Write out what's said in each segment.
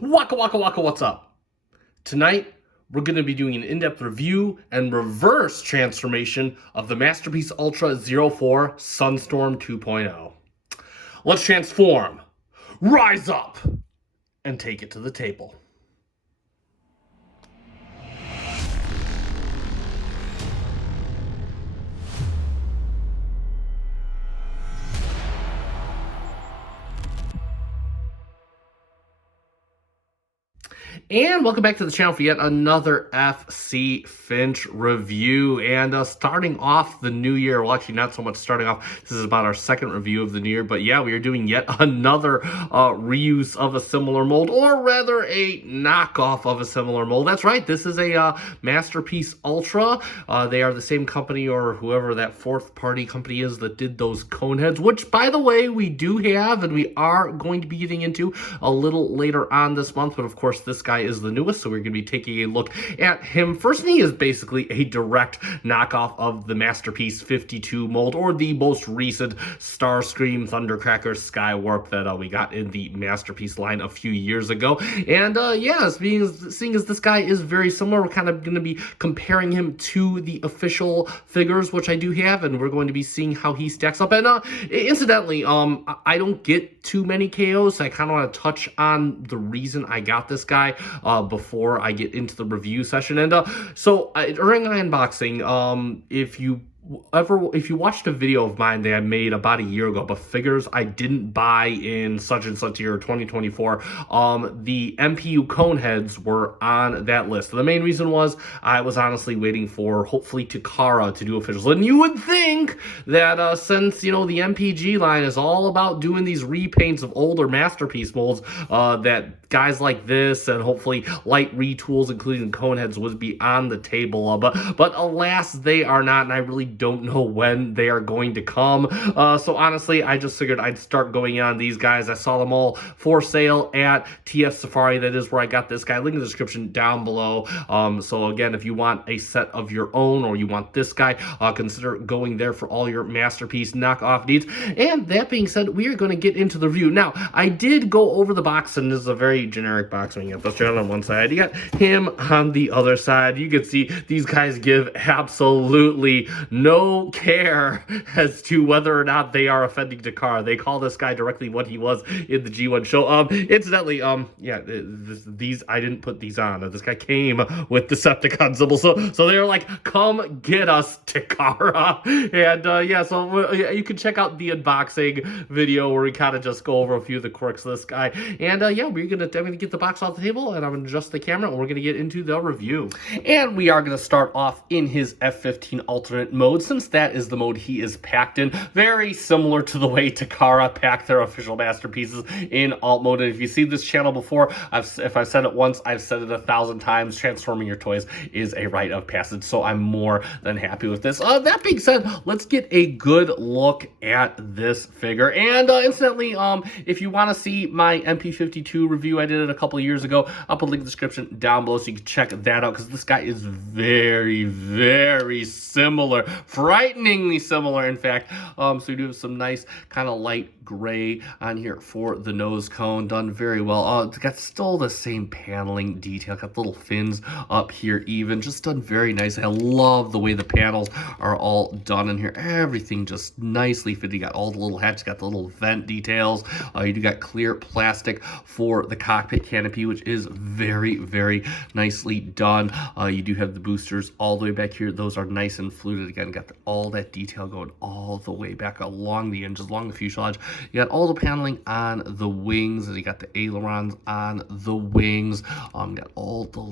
Waka waka waka, what's up? Tonight, we're going to be doing an in-depth review and reverse transformation of the Masterpiece Ultra 04 Sunstorm 2.0. Let's transform, rise up, and take it to the table. And welcome back to the channel for yet another FC Finch review. And starting off the new year, well, actually not so much starting off, this is about our second review of the new year, but yeah, we are doing yet another reuse of a similar mold, or rather a knockoff of a similar mold. That's right, this is a Masterpiece Ultra. They are the same company, or whoever that fourth party company is that did those cone heads, which by the way, we do have and we are going to be getting into a little later on this month, but of course this guy is the newest, so we're going to be taking a look at him first. And he is basically a direct knockoff of the Masterpiece 52 mold, or the most recent Starscream Thundercracker Skywarp that we got in the Masterpiece line a few years ago. And yeah, seeing as this guy is very similar, we're kind of going to be comparing him to the official figures, which I do have, and we're going to be seeing how he stacks up. And incidentally, I don't get too many KOs, so I kind of want to touch on the reason I got this guy before I get into the review session. And so during my unboxing, if you watched a video of mine that I made about a year ago, but figures I didn't buy in such and such year, 2024, the MPU cone heads were on that list. The main reason was I was honestly waiting for, hopefully, Takara to do officials. And you would think that since, you know, the MPG line is all about doing these repaints of older Masterpiece molds, that guys like this and hopefully light retools, including cone heads, would be on the table. But alas, they are not, and I really don't know when they are going to come. So honestly, I just figured I'd start going on these guys. I saw them all for sale at TF Safari. That is where I got this guy. Link in the description down below. So again, if you want a set of your own, or you want this guy, consider going there for all your Masterpiece knockoff needs. And that being said, we are going to get into the review. Now, I did go over the box, and this is a very generic box. When you got this guy on one side, you got him on the other side. You can see these guys give absolutely no care as to whether or not they are offending Takara. They call this guy directly what he was in the G1 show. Incidentally, yeah, these I didn't put these on. This guy came with Decepticon symbols, so they're like, "Come get us, Takara." And yeah, so you can check out the unboxing video where we kind of just go over a few of the quirks of this guy. And yeah, I'm gonna get the box off the table, and I'm gonna adjust the camera, and we're gonna get into the review. And we are gonna start off in his F15 alternate mode, since that is the mode he is packed in. Very similar to the way Takara packed their official Masterpieces in alt mode. And if you see this channel before, if I've said it once, I've said it 1,000 times. Transforming your toys is a rite of passage, so I'm more than happy with this. That being said, let's get a good look at this figure. And incidentally, if you want to see my MP52 review, I did it a couple of years ago. I'll put a link in the description down below so you can check that out, because this guy is very, very similar. Frighteningly similar, in fact. So we do have some nice kind of light gray on here for the nose cone, done very well. It's got still the same paneling detail, got little fins up here even, just done very nice. I love the way the panels are all done in here. Everything just nicely fitted. You got all the little hatches, got the little vent details. You do got clear plastic for the cockpit canopy, which is very, very nicely done. You do have the boosters all the way back here. Those are nice and fluted. Again, got all that detail going all the way back along the hinges, along the fuselage. You got all the paneling on the wings, and you got the ailerons on the wings. Got all the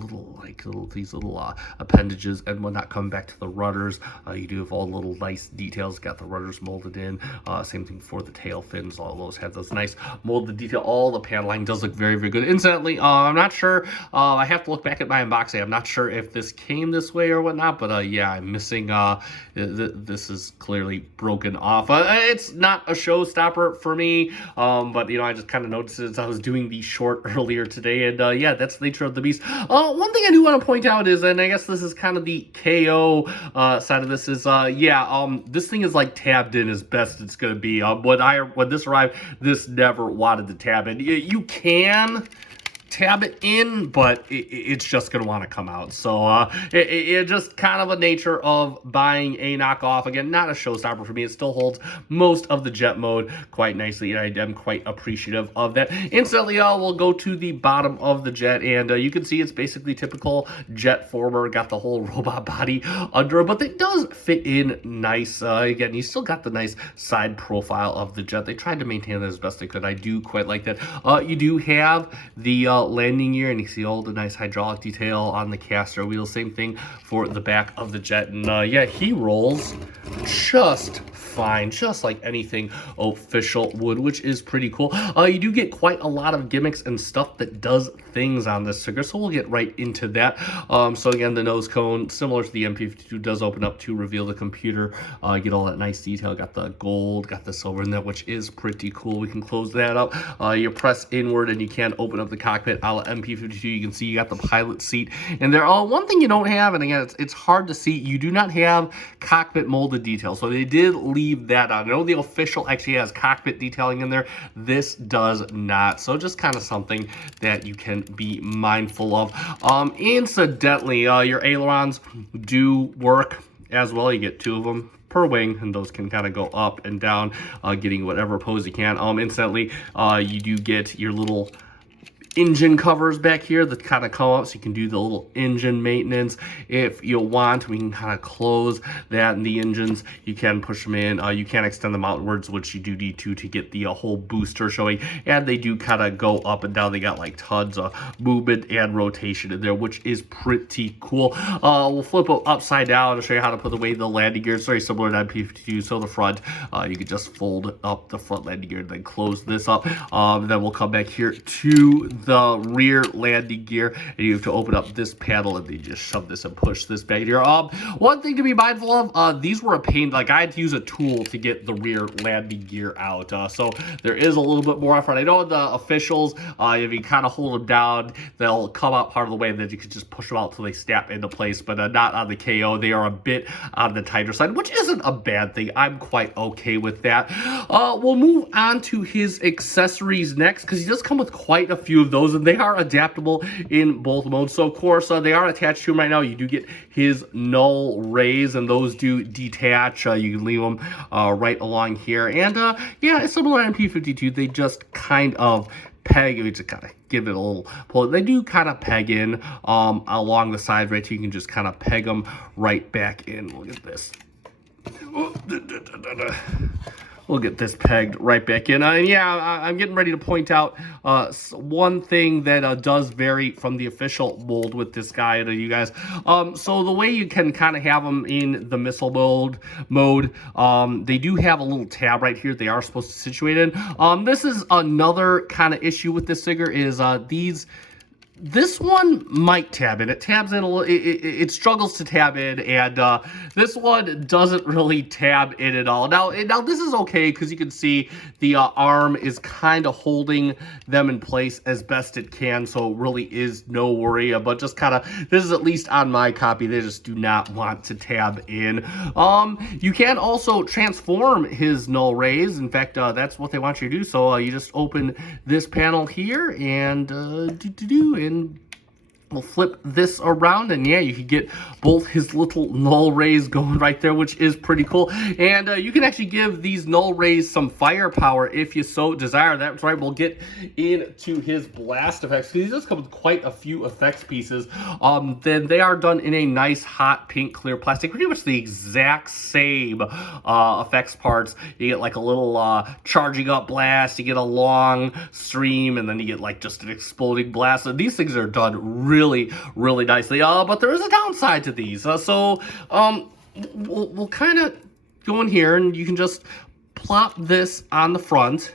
these little appendages and whatnot coming back to the rudders. You do have all the little nice details. Got the rudders molded in. Same thing for the tail fins. All those have those nice molded detail. All the paneling does look very, very good. Incidentally, I'm not sure. I have to look back at my unboxing. I'm not sure if this came this way or whatnot, but yeah, I'm missing. This is clearly broken off. It's not a showstopper for me, but you know, I just kind of noticed it as I was doing the short earlier today, and yeah, that's the nature of the beast. One thing I do want to point out is, and I guess this is kind of the KO side of this, is yeah, this thing is like tabbed in as best it's gonna be. When this arrived, this never wanted to tab in. You can tab it in, but it's just going to want to come out. So it just kind of a nature of buying a knockoff. Again, not a showstopper for me. It still holds most of the jet mode quite nicely, and I am quite appreciative of that. Instantly, we'll go to the bottom of the jet, and you can see it's basically typical jet former. Got the whole robot body under it, but it does fit in nice. Again, you still got the nice side profile of the jet. They tried to maintain it as best they could. I do quite like that. You do have the landing gear, and you see all the nice hydraulic detail on the caster wheel. Same thing for the back of the jet, and yeah, he rolls just fine, just like anything official would, which is pretty cool. You do get quite a lot of gimmicks and stuff that does things on this figure, so we'll get right into that. So again, the nose cone, similar to the MP52, does open up to reveal the computer. Get all that nice detail. Got the gold, got the silver in that, which is pretty cool. We can close that up. You press inward and you can open up the cockpit a la MP52. You can see you got the pilot seat in there. One thing you don't have, and again, it's hard to see, you do not have cockpit molded detail. So they did leave that on. I know the official actually has cockpit detailing in there. This does not. So just kind of something that you can be mindful of. Incidentally, your ailerons do work as well. You get 2 of them per wing, and those can kind of go up and down, getting whatever pose you can. Incidentally, you do get your little engine covers back here that kind of come up, so you can do the little engine maintenance if you want. We can kind of close that, and the engines, you can push them in. You can extend them outwards, which you do need to get the whole booster showing, and they do kind of go up and down. They got like tons of movement and rotation in there, which is pretty cool. We'll flip them upside down to show you how to put away the landing gear. It's very similar to MP52. So the front, you can just fold up the front landing gear and then close this up. Then we'll come back here to the rear landing gear, and you have to open up this panel, and then you just shove this and push this back here. One thing to be mindful of, these were a pain. Like, I had to use a tool to get the rear landing gear out, so there is a little bit more effort. I know the officials, if you kind of hold them down, they'll come out part of the way, and then you can just push them out till they snap into place, but not on the KO. They are a bit on the tighter side, which isn't a bad thing. I'm quite okay with that. We'll move on to his accessories next, because he does come with quite a few of those, and they are adaptable in both modes. So of course, they are attached to him right now. You do get his null rays, and those do detach. You can leave them right along here, and yeah, it's similar to MP52. They just kind of peg, if you just kind of give it a little pull, they do kind of peg in along the sides, right? So you can just kind of peg them right back in. Look at this. We'll get this pegged right back in. And yeah, I'm getting ready to point out one thing that does vary from the official mold with this guy to you guys. So the way you can kind of have them in the missile mode, they do have a little tab right here they are supposed to situate in. This is another kind of issue with this figure is this one might tab in. It tabs in a little. It struggles to tab in, and this one doesn't really tab in at all. Now this is okay because you can see the arm is kind of holding them in place as best it can, so it really is no worry. But just kind of, this is at least on my copy. They just do not want to tab in. You can also transform his null rays. In fact, that's what they want you to do. So you just open this panel here and and we'll flip this around, and yeah, you can get both his little null rays going right there, which is pretty cool. And you can actually give these null rays some firepower if you so desire. That's right, we'll get into his blast effects, because he does come with quite a few effects pieces. Then they are done in a nice hot pink clear plastic, pretty much the exact same effects parts. You get like a little charging up blast, you get a long stream, and then you get like just an exploding blast. And these things are done really nicely, but there is a downside to these. So we'll kind of go in here, and you can just plop this on the front,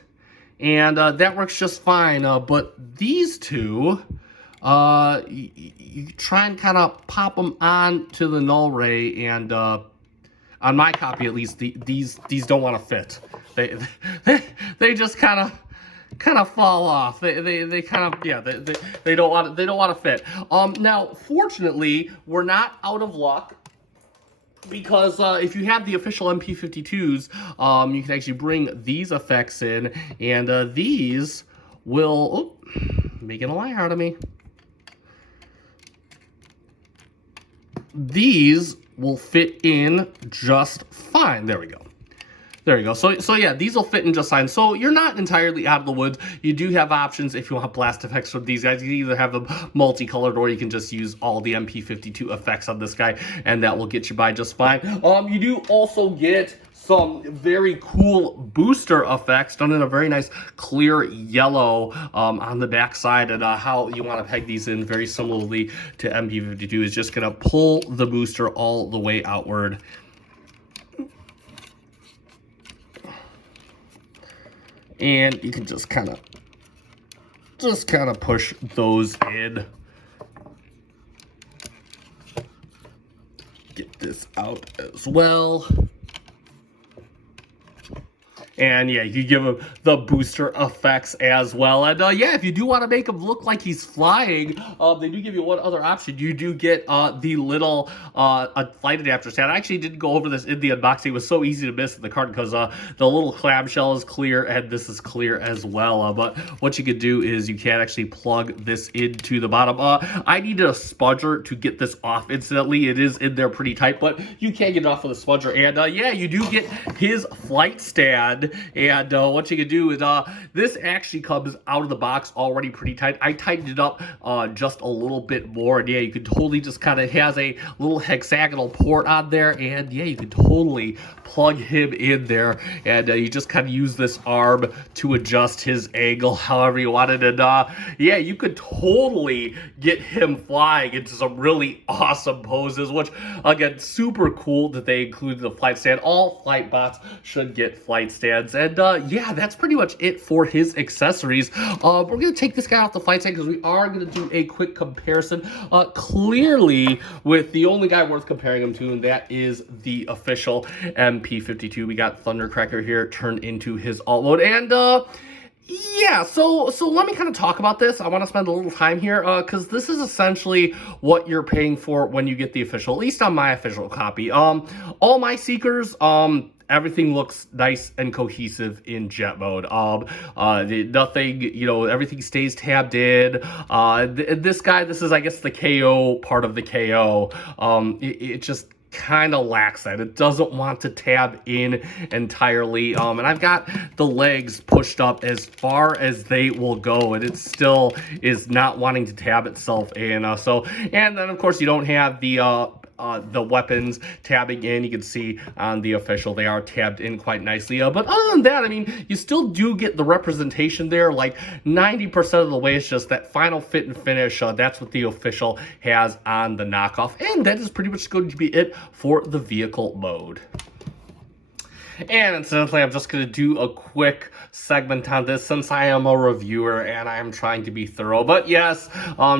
and that works just fine. But these two, you try and kind of pop them on to the null ray, and on my copy at least, these don't want to fit. They just kind of fall off. They kind of, yeah, they don't want to fit. Now fortunately, we're not out of luck, because if you have the official MP52s, you can actually bring these effects in, and these will, making a liar out of me. These will fit in just fine. There we go. There you go. So yeah, these will fit in just fine. So you're not entirely out of the woods. You do have options if you want blast effects with these guys. You can either have them multicolored or you can just use all the MP52 effects on this guy, and that will get you by just fine. You do also get some very cool booster effects done in a very nice clear yellow on the back side, and how you want to peg these in very similarly to MP52 is just going to pull the booster all the way outward. And you can just kind of push those in. Get this out as well. And yeah, you give him the booster effects as well. And yeah, if you do want to make him look like he's flying, they do give you one other option. You do get the little flight adapter stand. I actually didn't go over this in the unboxing. It was so easy to miss in the carton because the little clamshell is clear and this is clear as well. But what you could do is you can actually plug this into the bottom. I needed a spudger to get this off instantly. It is in there pretty tight, but you can get it off with a spudger. And yeah, you do get his flight stand. And what you can do is this actually comes out of the box already pretty tight. I tightened it up just a little bit more, and yeah, you can totally just kind of has a little hexagonal port on there, and yeah, you can totally plug him in there, and you just kind of use this arm to adjust his angle however you want it. And yeah, you could totally get him flying into some really awesome poses, which again, super cool that they included the flight stand. All flight bots should get flight stands. And yeah, that's pretty much it for his accessories. We're going to take this guy off the flight stand because we are going to do a quick comparison. Clearly, with the only guy worth comparing him to, and that is the official MP52. We got Thundercracker here turned into his alt mode. And yeah, so let me kind of talk about this. I want to spend a little time here because this is essentially what you're paying for when you get the official, at least on my official copy. All my Seekers, everything looks nice and cohesive in jet mode. Nothing, you know, everything stays tabbed in. This guy, this is, I guess, the KO part of the KO. It just kind of lacks that. It doesn't want to tab in entirely. And I've got the legs pushed up as far as they will go, and it still is not wanting to tab itself in. And then of course you don't have the weapons tabbing in. You can see on the official they are tabbed in quite nicely, but other than that, I mean, you still do get the representation there. Like 90% of the way, it's just that final fit and finish. That's what the official has on the knockoff, and that is pretty much going to be it for the vehicle mode. And incidentally, I'm just going to do a quick segment on this since I am a reviewer and I am trying to be thorough. But yes,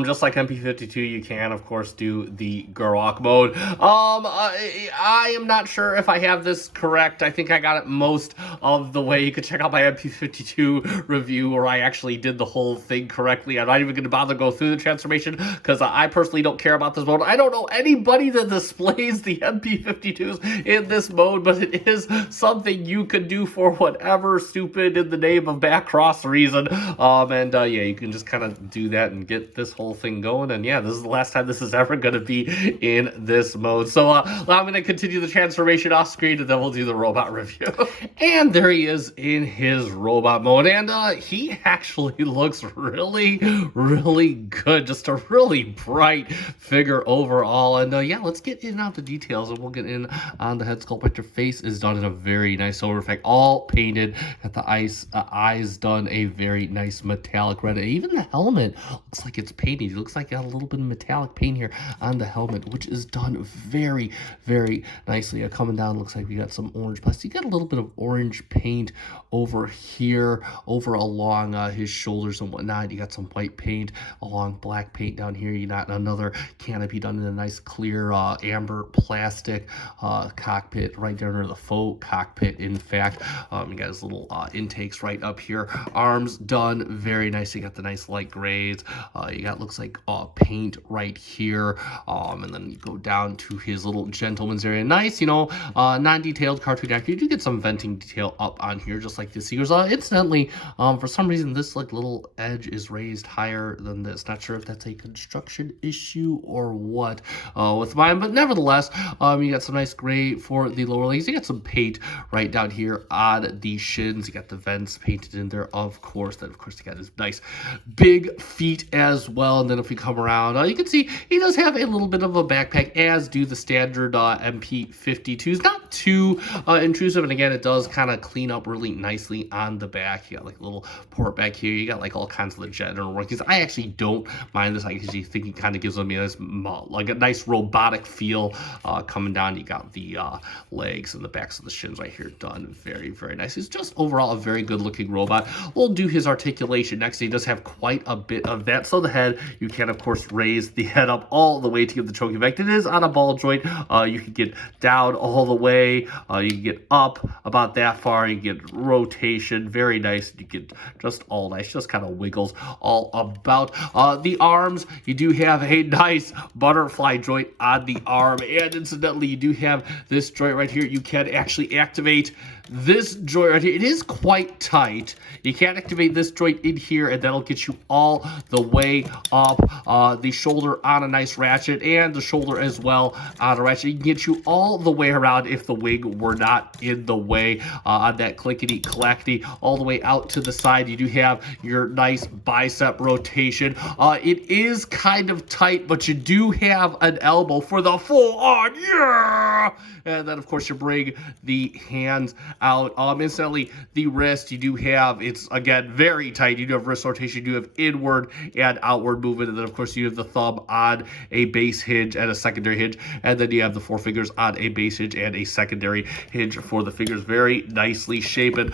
just like MP52, you can, of course, do the Gerwalk mode. I am not sure if I have this correct. I think I got it most of the way. You could check out my MP52 review where I actually did the whole thing correctly. I'm not even going to bother go through the transformation because I personally don't care about this mode. I don't know anybody that displays the MP52s in this mode, but it is something you could do for whatever stupid in the name of backcross reason. Yeah, you can just kind of do that and get this whole thing going. And yeah, this is the last time this is ever going to be in this mode. So I'm going to continue the transformation off screen, and then we'll do the robot review. And there he is in his robot mode, and he actually looks really, really good. Just a really bright figure overall. And yeah, let's get in on the details, and we'll get in on the head sculptor. Face is done in a very nice silver effect, all painted. Got the eyes done a very nice metallic red. Even the helmet looks like it's painted. It looks like got a little bit of metallic paint here on the helmet, which is done very, very nicely. Coming down, looks like we got some orange plastic. You got a little bit of orange paint over here, over along his shoulders and whatnot. You got some white paint along black paint down here. You got another canopy done in a nice clear amber plastic cockpit right there under the faux cockpit cockpit, in fact. You got his little intakes right up here. Arms done very nice. You got the nice light grays. You got, looks like paint right here. And then you go down to his little gentleman's area. Nice, you know, non-detailed cartoon actor. You do get some venting detail up on here, just like the Seekers. Incidentally, for some reason, this like little edge is raised higher than this. Not sure if that's a construction issue or what with mine, but nevertheless, you got some nice gray for the lower legs. You got some paint right down here on the shins. You got the vents painted in there, of course. Then, of course, you got his nice big feet as well. And then if we come around, you can see he does have a little bit of a backpack, as do the standard MP52s. Not too intrusive, and again, it does kind of clean up really nicely on the back. You got like a little port back here. You got like all kinds of the general workings. I actually don't mind this. I actually think it kind of gives them this like a nice robotic feel coming down. You got the legs and the backs of the shins right here done very, very nice. He's just overall a very good looking robot. We'll do his articulation next. He does have quite a bit of that. So the head, you can of course raise the head up all the way to give the choke effect. It is on a ball joint. You can get down all the way. You can get up about that far. You get rotation, very nice. You get just all nice, just kind of wiggles all about. The arms, you do have a nice butterfly joint on the arm, and incidentally, you do have this joint right here. You can actually activate this joint right here. It is quite tight. You can activate this joint in here, and that'll get you all the way up. The shoulder on a nice ratchet, and the shoulder as well on a ratchet. You can get you all the way around if the wing were not in the way on that clickety clackety, all the way out to the side. You do have your nice bicep rotation. It is kind of tight, but you do have an elbow for the full on, yeah! And then of course you bring the hands out. Instantly, the wrist, you do have, it's again very tight. You do have wrist rotation, you do have inward and outward movement, and then of course you have the thumb on a base hinge and a secondary hinge, and then you have the four fingers on a base hinge and a secondary hinge for the fingers. Very nicely shapen.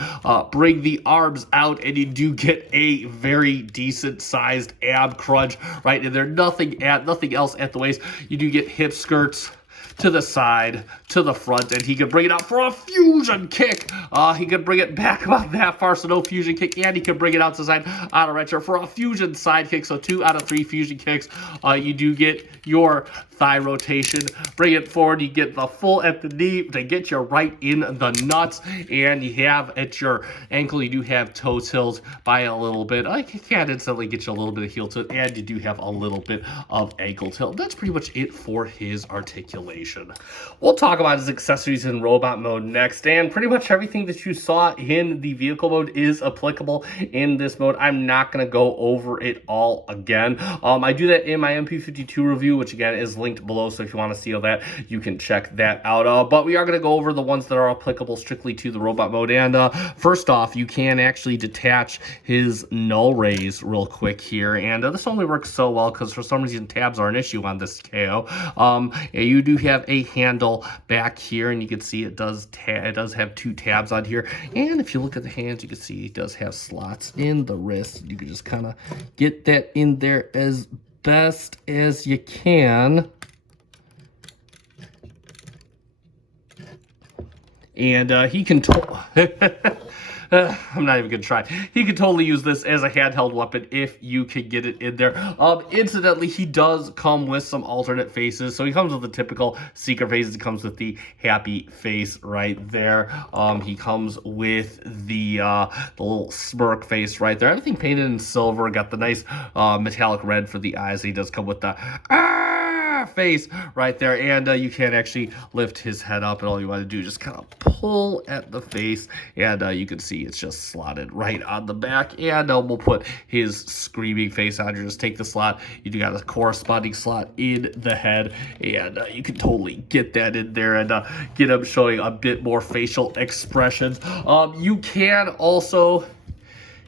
Bring the arms out, and you do get a very decent sized ab crunch right in there. Nothing else at the waist. You do get hip skirts to the side, to the front, and he can bring it out for a fusion kick. He can bring it back about that far, so no fusion kick, and he can bring it out to the side on a retro for a fusion side kick, so 2 out of 3 fusion kicks. You do get your thigh rotation. Bring it forward, you get the full at the knee to get you right in the nuts, and you have at your ankle, you do have toe tills by a little bit. I can instantly get you a little bit of heel tilt, and you do have a little bit of ankle tilt. That's pretty much it for his articulation. We'll talk about his accessories in robot mode next, and pretty much everything that you saw in the vehicle mode is applicable in this mode. I'm not going to go over it all again. I do that in my MP52 review, which again is linked below, so if you want to see all that, you can check that out. But we are going to go over the ones that are applicable strictly to the robot mode. And first off, you can actually detach his null rays real quick here, and this only works so well because for some reason tabs are an issue on this KO. You do have a handle back here, and you can see it does have 2 tabs on here, and if you look at the hands, you can see it does have slots in the wrist. You can just kind of get that in there as best as you can, and he can I'm not even gonna try. He could totally use this as a handheld weapon if you could get it in there. Incidentally, he does come with some alternate faces. So he comes with the typical Seeker faces. He comes with the happy face right there. He comes with the little smirk face right there. Everything painted in silver. Got the nice metallic red for the eyes. He does come with the face right there, and you can actually lift his head up, and all you want to do is just kind of pull at the face, and you can see it's just slotted right on the back. And we'll put his screaming face on here. Just take the slot, you do got a corresponding slot in the head, and you can totally get that in there and get him showing a bit more facial expressions. You can also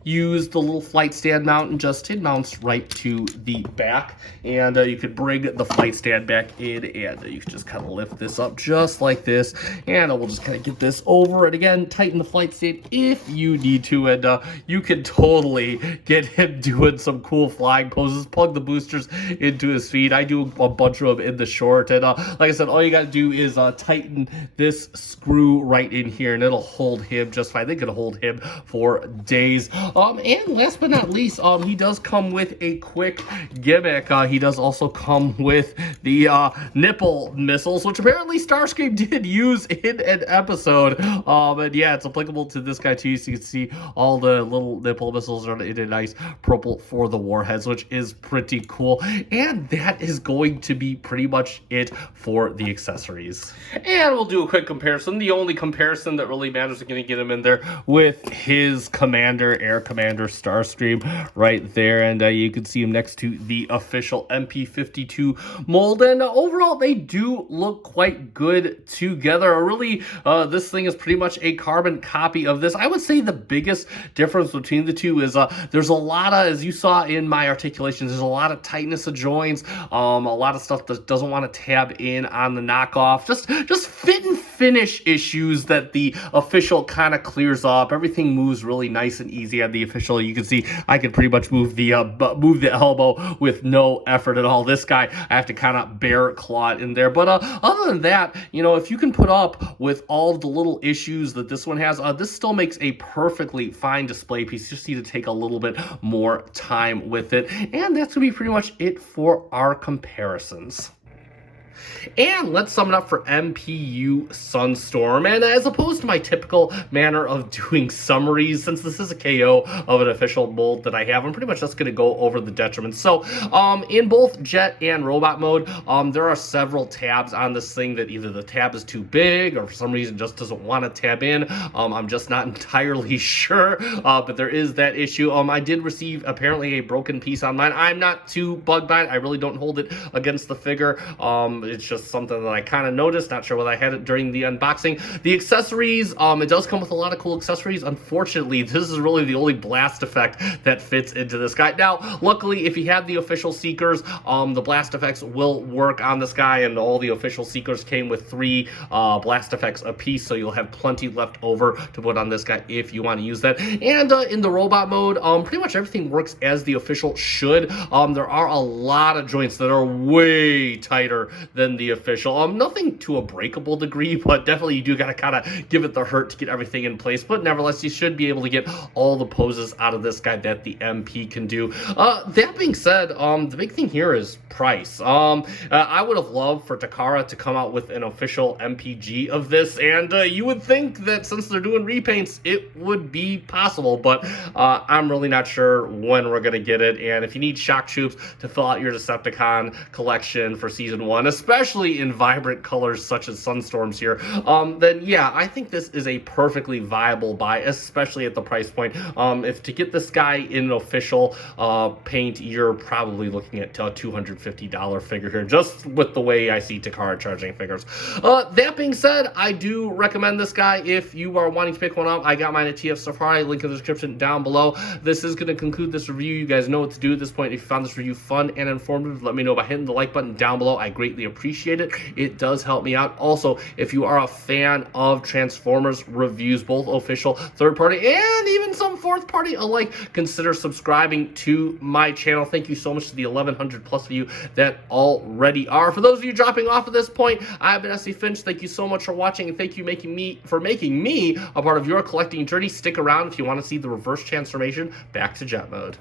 use the little flight stand mount, and just it mounts right to the back. And you could bring the flight stand back in, and you can just kind of lift this up just like this. And we'll just kind of get this over, and again, tighten the flight stand if you need to. And you can totally get him doing some cool flying poses. Plug the boosters into his feet. I do a bunch of them in the short. And like I said, all you got to do is tighten this screw right in here, and it'll hold him just fine. They could hold him for days. And last but not least, he does come with a quick gimmick. He does also come with the nipple missiles, which apparently Starscream did use in an episode. And yeah, it's applicable to this guy too. So you can see all the little nipple missiles are in a nice purple for the warheads, which is pretty cool. And that is going to be pretty much it for the accessories. And we'll do a quick comparison. The only comparison that really matters is going to get him in there with his commander, Air Commander Starscream, right there. And you can see him next to the official MP52 mold. And overall, they do look quite good together. Really, this thing is pretty much a carbon copy of this. I would say the biggest difference between the two is there's a lot of, as you saw in my articulations, there's a lot of tightness of joints, a lot of stuff that doesn't want to tab in on the knockoff. Just fit and finish issues that the official kind of clears up. Everything moves really nice and easy on the official. You can see I can pretty much move the elbow with no effort at all. This guy, I have to kind of bear claw it in there. But other than that, you know, if you can put up with all of the little issues that this one has, this still makes a perfectly fine display piece. You just need to take a little bit more time with it. And that's going to be pretty much it for our comparisons. And let's sum it up for MPU Sunstorm. And as opposed to my typical manner of doing summaries, since this is a KO of an official mold that I have, I'm pretty much just going to go over the detriments. So in both jet and robot mode, there are several tabs on this thing that either the tab is too big or for some reason just doesn't want to tab in. I'm just not entirely sure, but there is that issue. I did receive apparently a broken piece on mine. I'm not too bugged by it. I really don't hold it against the figure. It's just something that I kind of noticed. Not sure whether I had it during the unboxing. The accessories, it does come with a lot of cool accessories. Unfortunately, this is really the only blast effect that fits into this guy. Now, luckily, if you have the official Seekers, the blast effects will work on this guy, and all the official Seekers came with 3 blast effects apiece, so you'll have plenty left over to put on this guy if you want to use that. And in the robot mode, pretty much everything works as the official should. There are a lot of joints that are way tighter than the official. Nothing to a breakable degree, but definitely you do gotta kind of give it the hurt to get everything in place. But nevertheless, you should be able to get all the poses out of this guy that the MP can do. That being said, the big thing here is price. I would have loved for Takara to come out with an official MPG of this, and you would think that since they're doing repaints, it would be possible, but I'm really not sure when we're gonna get it. And if you need shock troops to fill out your Decepticon collection for season 1, especially in vibrant colors such as Sunstorm's here, then yeah, I think this is a perfectly viable buy, especially at the price point. If to get this guy in an official paint, you're probably looking at a $250 figure here, just with the way I see Takara charging figures. That being said, I do recommend this guy if you are wanting to pick one up. I got mine at TF Safari, link in the description down below. This is going to conclude this review. You guys know what to do at this point. If you found this review fun and informative, let me know by hitting the like button down below. I greatly appreciate it. It does help me out. Also, if you are a fan of Transformers reviews, both official, third party, and even some fourth party alike, consider subscribing to my channel. Thank you so much to the 1,100 plus of you that already are. For those of you dropping off at this point, I've been SC Finch. Thank you so much for watching, and thank you for making me a part of your collecting journey. Stick around if you want to see the reverse transformation back to jet mode.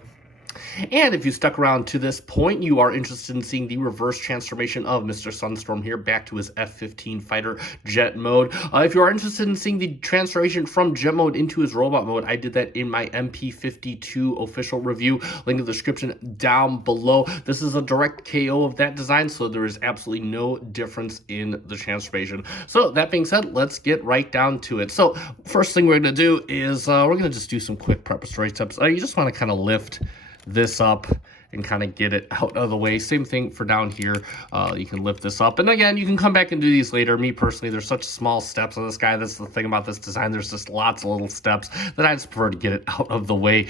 And if you stuck around to this point, you are interested in seeing the reverse transformation of Mr. Sunstorm here back to his F-15 fighter jet mode. If you are interested in seeing the transformation from jet mode into his robot mode, I did that in my MP52 official review. Link in the description down below. This is a direct KO of that design, so there is absolutely no difference in the transformation. So that being said, let's get right down to it. So first thing we're going to do is we're going to just do some quick preparatory steps. You just want to kind of lift this up and kind of get it out of the way. Same thing for down here. You can lift this up, and again, you can come back and do these later. Me personally, there's such small steps on this guy. That's the thing about this design. There's just lots of little steps that I just prefer to get it out of the way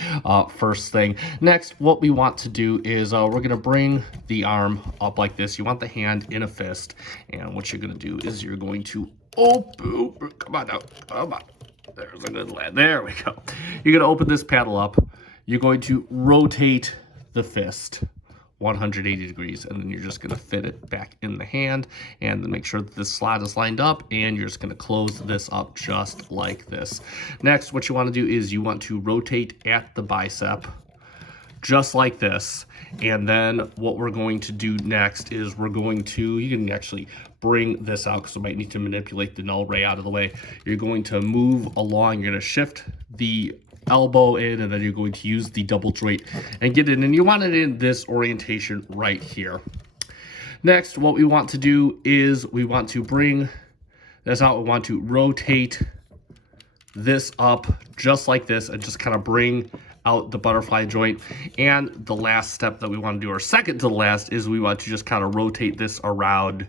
first thing. Next, what we want to do is we're going to bring the arm up like this. You want the hand in a fist, and what you're going to do is you're going to open. Come on now, come on. There's a good lad. There we go. You're going to open this paddle up. You're going to rotate the fist 180 degrees, and then you're just going to fit it back in the hand, and then make sure that this slot is lined up, and you're just going to close this up just like this. Next, what you want to do is you want to rotate at the bicep just like this, and then what we're going to do next is we're going to, you can actually bring this out because we might need to manipulate the null ray out of the way. You're going to move along, you're going to shift the elbow in, and then you're going to use the double joint and get it in, and you want it in this orientation right here. Next, what we want to do is we want to bring this out. We want to rotate this up just like this and just kind of bring out the butterfly joint. And the last step that we want to do, or second to the last, is we want to just kind of rotate this around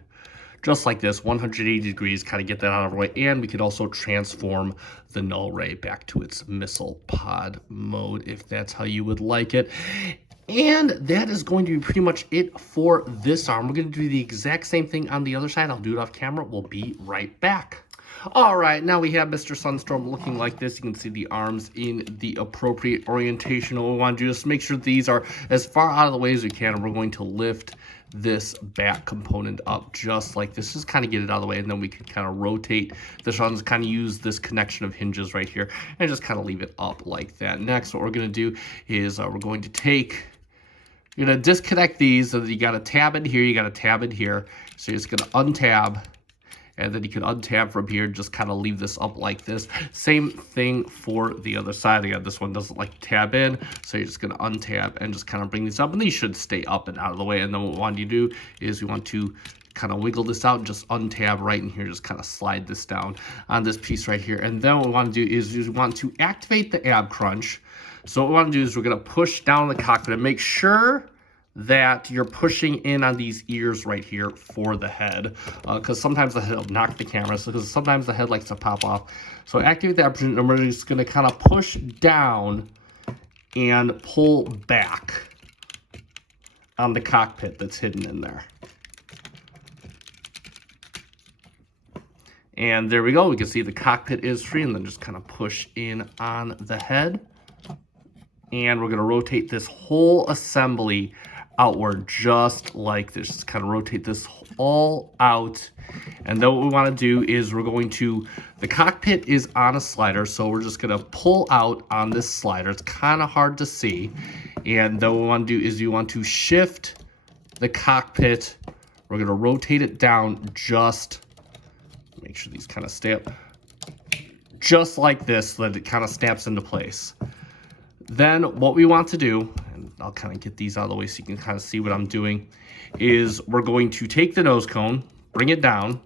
just like this, 180 degrees, kind of get that out of the way. And we could also transform the null ray back to its missile pod mode if that's how you would like it. And that is going to be pretty much it for this arm. We're going to do the exact same thing on the other side. I'll do it off camera. We'll be right back. All right, now we have Mr. Sunstorm looking like this. You can see the arms in the appropriate orientation. What we want to do is make sure these are as far out of the way as we can, and we're going to lift this back component up just like this. Just kind of get it out of the way, and then we can kind of rotate this on, kind of use this connection of hinges right here, and just kind of leave it up like that. Next, what we're going to do is we're going to take, you're going to disconnect these, so that you got a tab in here, you got a tab in here. So you're just going to untab, and then you can untab from here, just kind of leave this up like this. Same thing for the other side. Again, this one doesn't like to tab in, so you're just going to untab and just kind of bring these up, and these should stay up and out of the way. And then what we want to do is we want to kind of wiggle this out and just untab right in here, just kind of slide this down on this piece right here. And then what we want to do is we want to activate the ab crunch. So what we want to do is we're going to push down the cockpit and make sure that you're pushing in on these ears right here for the head, because sometimes the head will knock the camera, because sometimes the head likes to pop off. So activate the aperture, and we're just going to kind of push down and pull back on the cockpit that's hidden in there. And there we go. We can see the cockpit is free, and then just kind of push in on the head. And we're going to rotate this whole assembly outward just like this. Just kind of rotate this all out. And then what we want to do is we're going to, the cockpit is on a slider, so we're just going to pull out on this slider. It's kind of hard to see. And then what we want to do is you want to shift the cockpit. We're going to rotate it down, just make sure these kind of stay up just like this, so that it kind of snaps into place. Then what we want to do, and I'll kind of get these out of the way so you can kind of see what I'm doing, is we're going to take the nose cone, bring it down,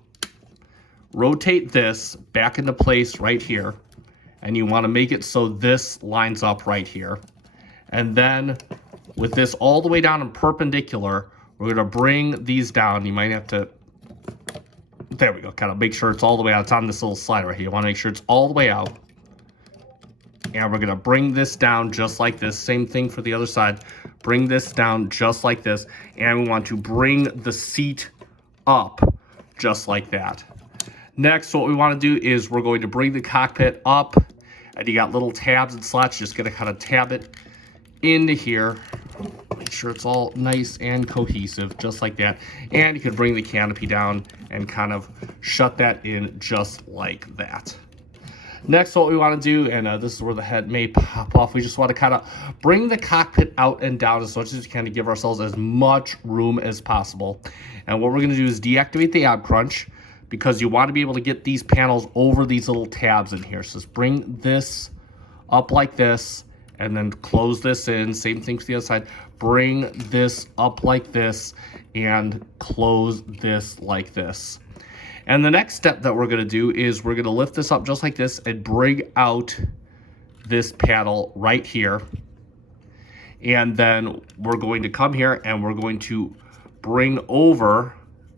rotate this back into place right here, and you want to make it so this lines up right here. And then with this all the way down and perpendicular, we're going to bring these down. You might have to, there we go, kind of make sure it's all the way out. It's on this little slider right here. You want to make sure it's all the way out. And we're going to bring this down just like this. Same thing for the other side. Bring this down just like this. And we want to bring the seat up just like that. Next, what we want to do is we're going to bring the cockpit up. And you got little tabs and slots. You're just going to kind of tab it into here. Make sure it's all nice and cohesive, just like that. And you can bring the canopy down and kind of shut that in just like that. Next, what we want to do, and this is where the head may pop off, we just want to kind of bring the cockpit out and down as much as we can to give ourselves as much room as possible. And what we're going to do is deactivate the ab crunch, because you want to be able to get these panels over these little tabs in here. So just bring this up like this, and then close this in. Same thing for the other side. Bring this up like this, and close this like this. And the next step that we're going to do is we're going to lift this up just like this and bring out this paddle right here. And then we're going to come here and we're going to bring over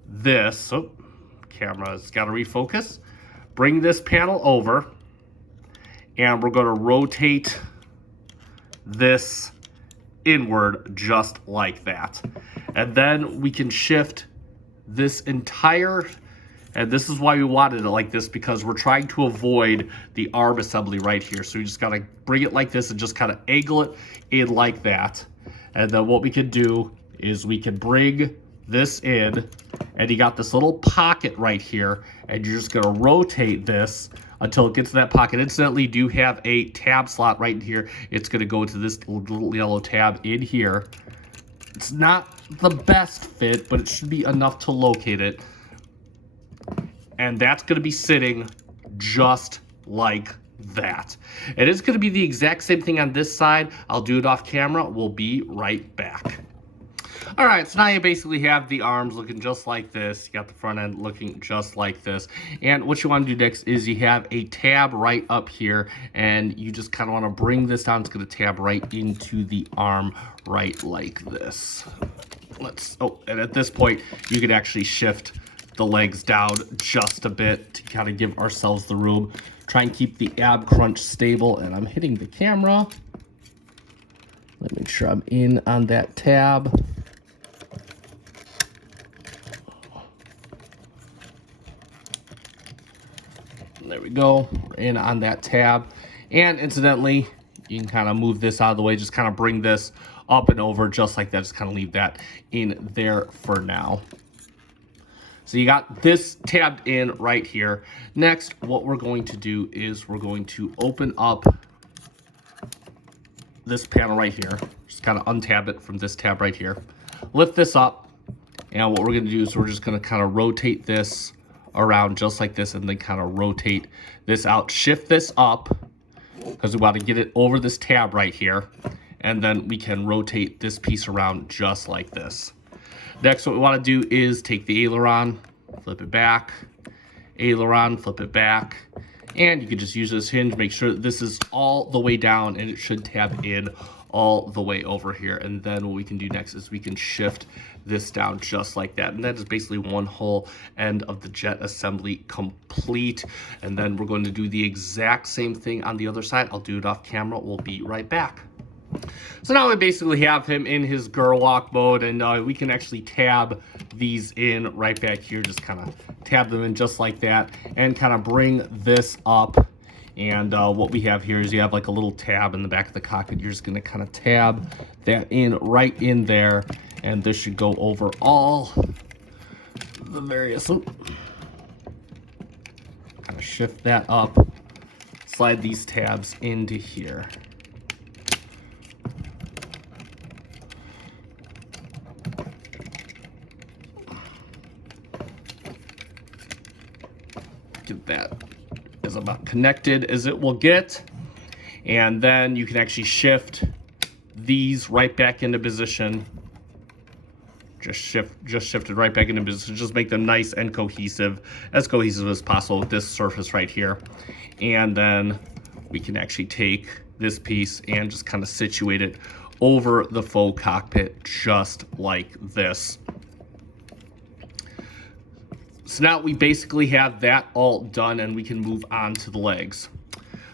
this. Oh, camera's got to refocus. Bring this panel over, and we're going to rotate this inward just like that. And then we can shift this entire, and this is why we wanted it like this, because we're trying to avoid the arm assembly right here. So we just got to bring it like this and just kind of angle it in like that. And then what we can do is we can bring this in, and you got this little pocket right here, and you're just going to rotate this until it gets to that pocket. Incidentally, you do have a tab slot right in here. It's going to go into this little yellow tab in here. It's not the best fit, but it should be enough to locate it. And that's going to be sitting just like that. It is going to be the exact same thing on this side. I'll do it off camera. We'll be right back. All right, so now you basically have the arms looking just like this. You got the front end looking just like this. And what you want to do next is you have a tab right up here, and you just kind of want to bring this down. It's going to tab right into the arm right like this. And at this point, you can actually shift the legs down just a bit to kind of give ourselves the room. Try and keep the ab crunch stable, and I'm hitting the camera. Let me make sure I'm in on that tab. There we go. We're in on that tab. And incidentally, you can kind of move this out of the way. Just kind of bring this up and over just like that. Just kind of leave that in there for now. So you got this tabbed in right here. Next, what we're going to do is we're going to open up this panel right here. Just kind of untab it from this tab right here. Lift this up. And what we're going to do is we're just going to kind of rotate this around just like this, and then kind of rotate this out. Shift this up because we want to get it over this tab right here, and then we can rotate this piece around just like this. Next, what we want to do is take the aileron, flip it back, aileron, flip it back, and you can just use this hinge. Make sure that this is all the way down, and it should tab in all the way over here. And then what we can do next is we can shift this down just like that, and that is basically one whole end of the jet assembly complete. And then we're going to do the exact same thing on the other side. I'll do it off camera. We'll be right back. So now we basically have him in his Gerwalk mode, and we can actually tab these in right back here. Just kind of tab them in just like that, and kind of bring this up. And what we have here is you have like a little tab in the back of the cockpit. You're just going to kind of tab that in right in there, and this should go over all the various. Kind of shift that up, slide these tabs into here. Get that as about connected as it will get, and then you can actually shift these right back into position. Just shift it right back into position. Just make them nice and cohesive as possible with this surface right here. And then we can actually take this piece and just kind of situate it over the faux cockpit just like this. So now we basically have that all done, and we can move on to the legs.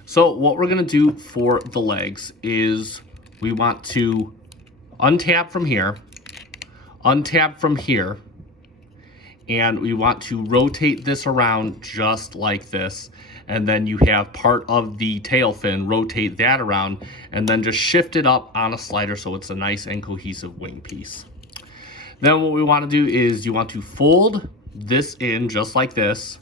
So what we're going to do for the legs is we want to untab from here, and we want to rotate this around just like this. And then you have part of the tail fin, rotate that around, and then just shift it up on a slider so it's a nice and cohesive wing piece. Then what we want to do is you want to fold this in just like this,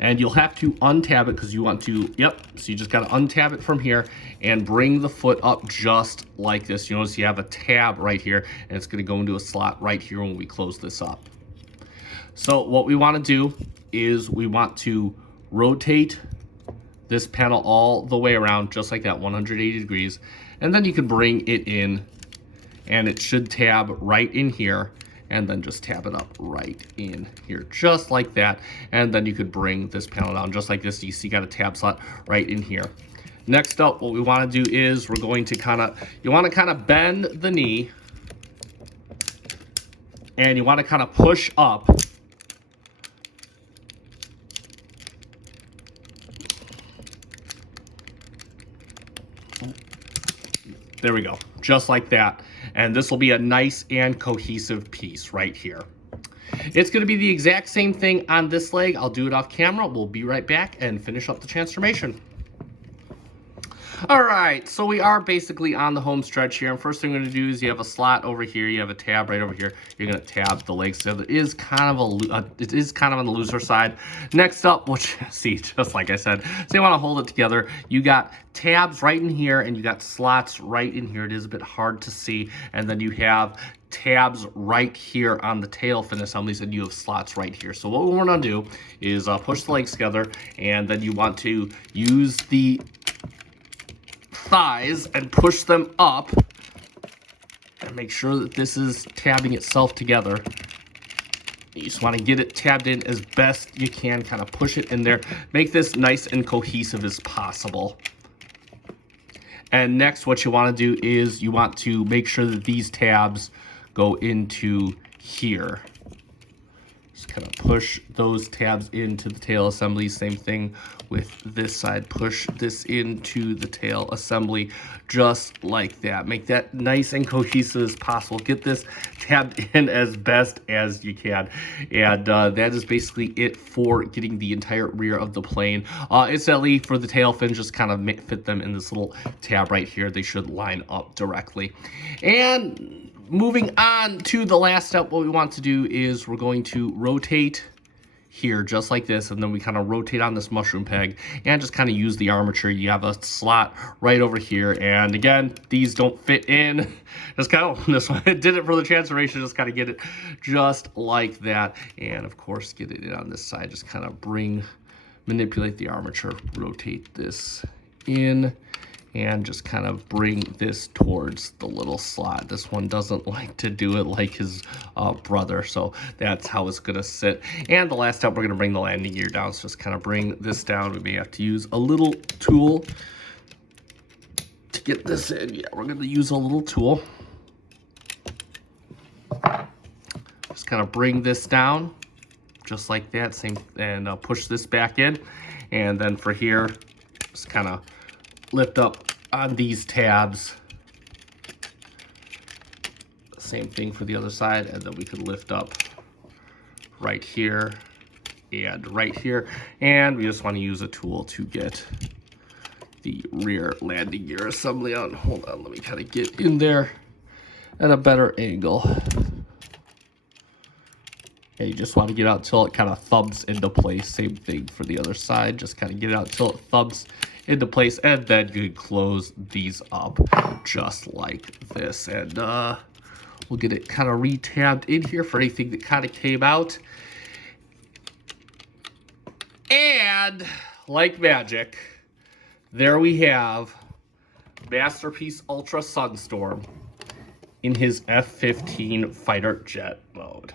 and you'll have to untab it because you want to, so you just got to untab it from here and bring the foot up just like this. You notice you have a tab right here, and it's going to go into a slot right here when we close this up. So what we want to do is we want to rotate this panel all the way around just like that, 180 degrees, and then you can bring it in, and it should tab right in here, and then just tab it up right in here just like that. And then you could bring this panel down just like this. You see got a tab slot right in here. Next up, what we want to do is we're going to you want to kind of bend the knee, and you want to kind of push up. There we go, just like that. And this will be a nice and cohesive piece right here. It's going to be the exact same thing on this leg. I'll do it off camera. We'll be right back and finish up the transformation. All right, so we are basically on the home stretch here. And first thing we're going to do is you have a slot over here. You have a tab right over here. You're going to tab the legs. So it is kind of it is kind of on the looser side. Next up, which see, just like I said, so you want to hold it together. You got tabs right in here, and you got slots right in here. It is a bit hard to see. And then you have tabs right here on the tail fin assemblies, and you have slots right here. So what we want to do is push the legs together, and then you want to use the thighs and push them up and make sure that this is tabbing itself together. You just want to get it tabbed in as best you can, kind of push it in there, make this nice and cohesive as possible. And next, what you want to do is you want to make sure that these tabs go into here. Just kind of push those tabs into the tail assembly. Same thing with this side. Push this into the tail assembly just like that. Make that nice and cohesive as possible. Get this tabbed in as best as you can. And that is basically it for getting the entire rear of the plane. Incidentally, for the tail fin, just kind of fit them in this little tab right here. They should line up directly. And moving on to the last step, what we want to do is we're going to rotate here just like this, and then we kind of rotate on this mushroom peg and just kind of use the armature. You have a slot right over here, and again, these don't fit in. Just kind of, this one did it for the transformation, just kind of get it just like that, and of course get it in on this side. Just kind of manipulate the armature, rotate this in, and just kind of bring this towards the little slot. This one doesn't like to do it like his brother, so that's how it's gonna sit. And the last step, we're gonna bring the landing gear down. So just kind of bring this down. We may have to use a little tool to get this in. Yeah, we're gonna use a little tool. Just kind of bring this down, just like that. Same, and push this back in. And then for here, just kind of lift up on these tabs. Same thing for the other side, and then we could lift up right here and right here. And we just want to use a tool to get the rear landing gear assembly on. Hold on, let me kind of get in there at a better angle. And you just want to get out until it kind of thumps into place. Same thing for the other side. Just kind of get it out until it thumps into place, and then you can close these up just like this. And we'll get it kind of re-tabbed in here for anything that kind of came out. And like magic, there we have Masterpiece Ultra Sunstorm in his F-15 fighter jet mode.